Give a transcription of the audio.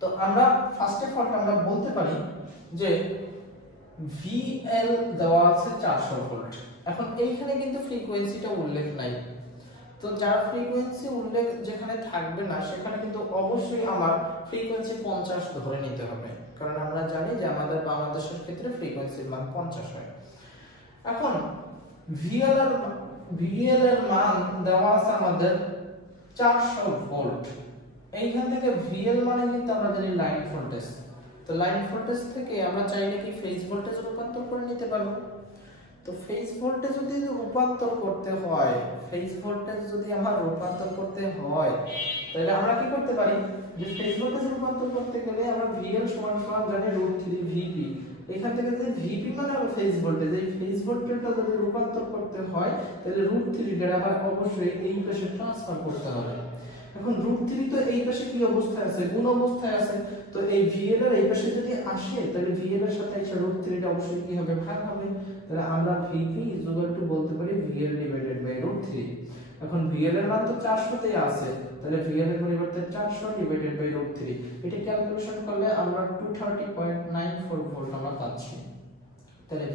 তো আমরা first of all আমরা বলতে পারি যে VL দেওয়া আছে 400 ভোল্ট। এখন এইখানে কিন্তু ফ্রিকোয়েন্সিটা উল্লেখ নাই, তো যার ফ্রিকোয়েন্সি উল্লেখ যেখানে থাকবে না সেখানে কিন্তু অবশ্যই আমার ফ্রিকোয়েন্সি 50 ধরে নিতে হবে, কারণ আমরা জানি যে আমাদের বাংলাদেশের ক্ষেত্রে ফ্রিকোয়েন্সির মান 50 হয়। এখন VL এর মান দেওয়া আছে আমাদের 400 ভোল্ট। এইখান থেকে VL মানে কিন্তু আমরা জানি লাইন ভোল্টেজ, তো লাইন ভোল্টেজ থেকে আমরা চাইলে কি ফেজ ভোল্টেজ রূপান্তর করে নিতে পারবো। তো ফেজ ভোল্টেজ যদি রূপান্তর করতে হয়, তাহলে আমরা কি করতে পারি, যে ফেজ ভোল্টেজ রূপান্তর করতে গেলে আমরা VL সমান সমান জানি √3 VP। এখান থেকে যদি VP মানে হবে ফেজ ভোল্টেজ, এই ফেজ ভোল্টেজটা যদি রূপান্তর করতে হয় তাহলে √3 টা আবার অবশ্যই এই পাশে ট্রান্সফার করতে হবে। এখন √3 তো এই পাশে কি অবস্থায় আছে, গুণ অবস্থায় আছে, তো এই VL এর এই পাশে যদি আসে তাহলে VL এর সাথে এসে √3 টা অবশ্যই কি হবে, ভাগ হবে। তাহলে আমরা VP বলতে পারি VL ডিভাইডেড বাই √3। এখন VL এর মান তো 400 তেই আছে, তাহলে VL এর পরিবর্তে 400 ডিভাইডেড বাই √3, এটা ক্যালকুলেশন করলে আমরা 230.94 ভোল্ট আমরা পাচ্ছি। তাহলে